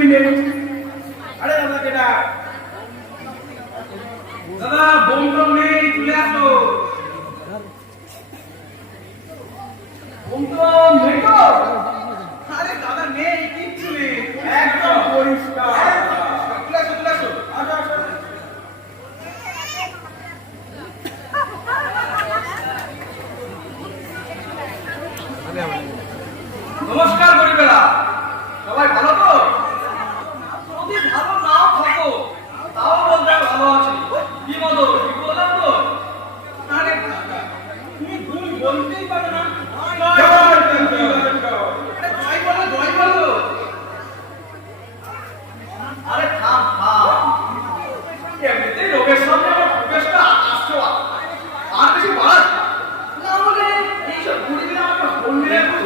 কিছুই নেই। আরে দাদা কেটা দাদা বোম নেই, চলে আসো। বোম নেই তো? আরে দাদা নেই, কিচ্ছু নেই, একদম পরিষ্কার। চলে আসো চলে আসো, আসো আসো। নমস্কার